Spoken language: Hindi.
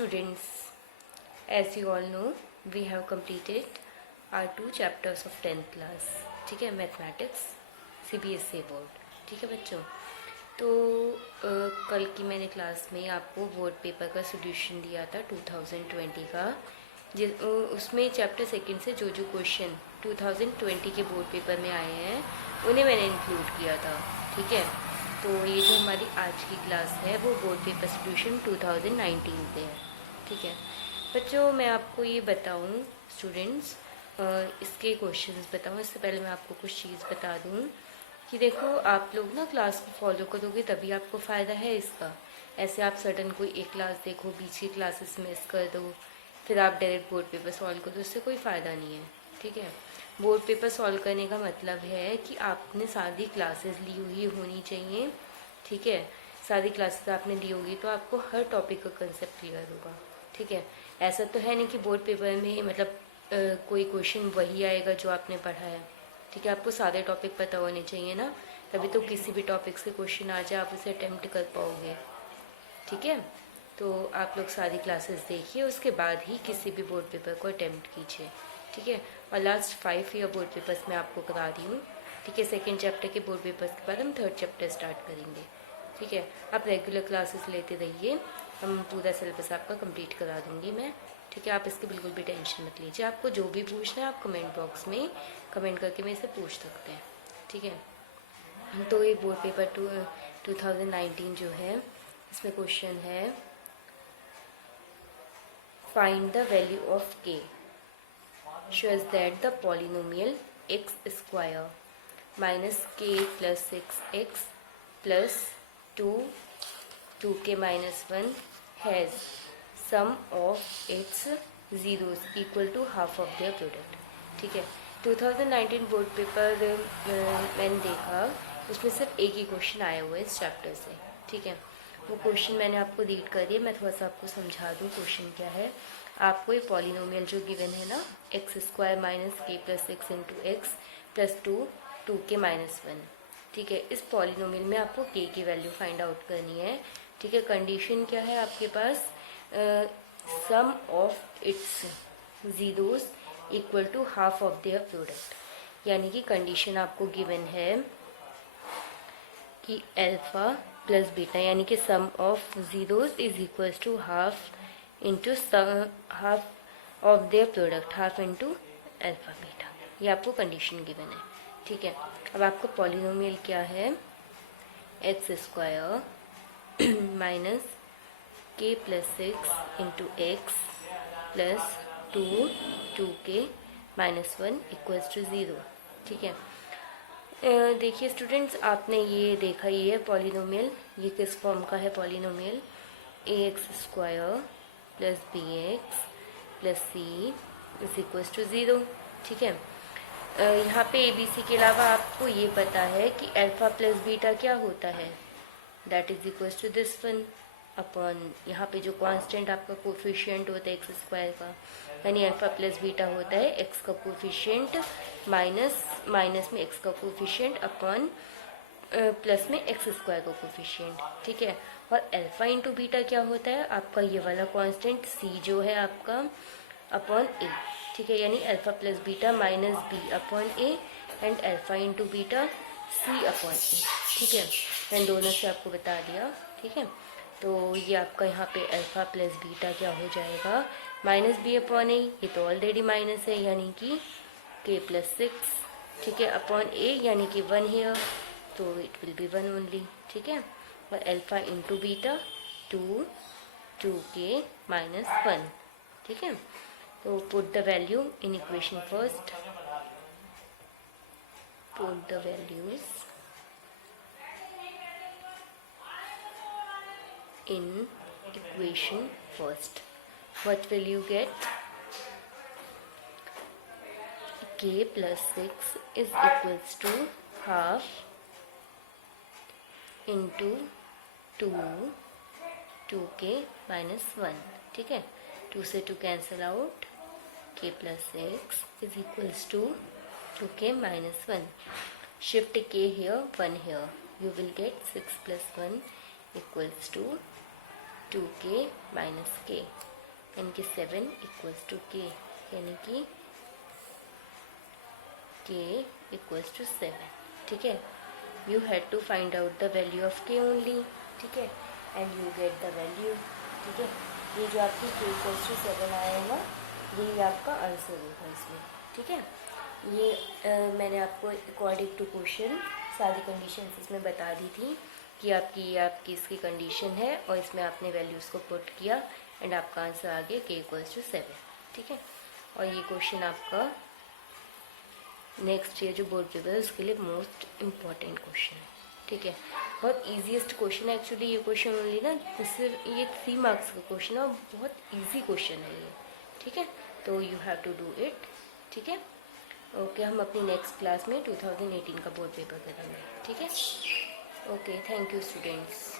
students, as you all know, we have completed our 2 chapters of 10th class. ठीक है, मैथमेटिक्स CBSE बोर्ड. ठीक है बच्चों, तो कल की मैंने क्लास में आपको बोर्ड पेपर का सोल्यूशन दिया था 2020 का. उसमें चैप्टर सेकंड से जो क्वेश्चन 2020 के बोर्ड पेपर में आए हैं उन्हें मैंने इंक्लूड किया था. ठीक है, तो ये जो हमारी आज की क्लास है वो बोर्ड पेपर सोल्यूशन 2019 पे है. ठीक है बच्चों, मैं आपको ये बताऊं स्टूडेंट्स, इसके क्वेश्चंस बताऊं इससे पहले मैं आपको कुछ चीज़ बता दूं कि देखो, आप लोग ना क्लास को फॉलो करोगे तभी आपको फ़ायदा है इसका. ऐसे आप सडन कोई एक क्लास देखो, बीच की क्लासेस मिस कर दो, फिर आप डायरेक्ट बोर्ड पेपर सॉल्व करो, इससे कोई फ़ायदा नहीं है. ठीक है, बोर्ड पेपर सॉल्व करने का मतलब है कि आपने सारी क्लासेस ली हुई होनी चाहिए. ठीक है, सारी क्लासेस आपने ली होगी तो आपको हर टॉपिक का कंसेप्ट क्लियर होगा. ठीक है, ऐसा तो है नहीं कि बोर्ड पेपर में मतलब कोई क्वेश्चन वही आएगा जो आपने पढ़ा है. ठीक है, आपको सारे टॉपिक पता होने चाहिए ना, तभी तो किसी भी टॉपिक से क्वेश्चन आ जाए आप उसे अटेम्प्ट कर पाओगे. ठीक है, तो आप लोग सारी क्लासेस देखिए, उसके बाद ही किसी भी बोर्ड पेपर को अटेम्प्ट कीजिए. ठीक है, और लास्ट 5 ईयर बोर्ड पेपर्स मैं आपको करा रही हूँ. ठीक है, सेकेंड चैप्टर के बोर्ड पेपर्स के बाद हम थर्ड चैप्टर स्टार्ट करेंगे. ठीक है, आप रेगुलर क्लासेस लेते रहिए, हम पूरा सिलेबस आपका कंप्लीट करा दूँगी मैं. ठीक है, आप इसकी बिल्कुल भी टेंशन मत लीजिए. आपको जो भी पूछना है आप कमेंट बॉक्स में कमेंट करके मेरे से पूछ सकते हैं. ठीक है, तो ये बोर्ड पेपर 2019 जो है इसमें क्वेश्चन है find the value of k shows that the polynomial x square minus k plus 6x plus 2k minus 1 has sum of its zeros equal to half of their product. ठीक है, 2019 बोर्ड पेपर मैंने देखा, उसमें सिर्फ एक ही क्वेश्चन आया हुआ है इस चैप्टर से. ठीक है, वो क्वेश्चन मैंने आपको रीड कर दिया, मैं थोड़ा सा आपको समझा दूँ क्वेश्चन क्या है. आपको ये पॉलिनोमियल जो गिवन है ना, एक्स स्क्वायर माइनस के प्लस 6 इंटू एक्स प्लस 2 के माइनस 1. ठीक है, इस पॉलिनोमियल में आपको के की वैल्यू फाइंड आउट करनी है. ठीक है, कंडीशन क्या है आपके पास, sum of its zeros equal to half of their product. यानी कि कंडीशन आपको गिवन है कि अल्फा प्लस बीटा यानी कि sum of zeros is equal to half into half of their product, half into alpha beta. ये आपको कंडीशन गिवन है. ठीक है, अब आपको पॉलिनोमियल क्या है, एक्स स्क्वायर माइनस के प्लस 6 इंटू एक्स प्लस 2 के माइनस 1 इक्वल्स टू 0. ठीक है, देखिए स्टूडेंट्स, आपने ये देखा, ये है पॉलिनोमियल. ये किस फॉर्म का है polynomial, A X square plus B X plus C is equals to 0. ठीक है, यहाँ पे ए बी सी के अलावा आपको ये पता है कि अल्फा प्लस बीटा क्या होता है, that is equals to this one upon यहाँ पे जो कांस्टेंट आपका कोफिशिएंट होता है एक्स स्क्वायर का, यानी अल्फा प्लस बीटा होता है एक्स का कोफिशिएंट माइनस में एक्स का कोफिशिएंट अपॉन प्लस में एक्स स्क्वायर का कोफिशिएंट. ठीक है, और अल्फा इंटू बीटा क्या होता है आपका ये वाला कांस्टेंट सी जो है आपका अपॉन ए. ठीक है, यानी alpha plus beta minus B upon A and alpha into beta C upon A. ठीक है, मैंने दोनों से आपको बता दिया. ठीक है, तो ये आपका यहाँ पे अल्फा प्लस बीटा क्या हो जाएगा, माइनस बी अपॉन ए, ये तो ऑलरेडी माइनस है यानी कि के प्लस 6. ठीक है, अपॉन ए यानी कि 1 हियर, तो इट विल बी 1 ओनली. ठीक है, और अल्फा इंटू बीटा 2 के माइनस 1. ठीक है, तो put the value in equation first, put the values in equation first. What will you get? K plus 6 is equals to half into 2k minus 1. ठीक है, 2 से 2 cancel out, k plus 6 is equals to 2k minus 1. Shift k here, 1 here, you will get 6 plus 1 equals to 2k minus k. यानी कि 7 इक्वल्स टू के, यानी कि के इक्वल्स टू 7, ठीक है। You had to find out the value of K only, ठीक है, and you get the value, ठीक है। ये जो आपकी के इक्वल्स टू 7 आया है ना, यही आपका आंसर होगा इसमें, ठीक है। ये मैंने आपको अकॉर्डिंग टू क्वेश्चन सारी कंडीशंस इसमें बता दी थी कि आपकी इसकी कंडीशन है और इसमें आपने वैल्यूज़ को पुट किया एंड आपका आंसर आ गया के इक्वल्स टू 7, ठीक है। और ये क्वेश्चन आपका नेक्स्ट ईयर जो बोर्ड पेपर है उसके लिए मोस्ट इम्पॉर्टेंट क्वेश्चन है, ठीक है। बहुत ईजीएस्ट क्वेश्चन है एक्चुअली ये क्वेश्चन ओनली ना, सिर्फ ये 3 मार्क्स का क्वेश्चन है और बहुत ईजी क्वेश्चन है ये, ठीक है। तो you have to do it, ठीक है। ओके, हम अपनी नेक्स्ट क्लास में 2018 का बोर्ड पेपर करेंगे, ठीक है। Okay, thank you students.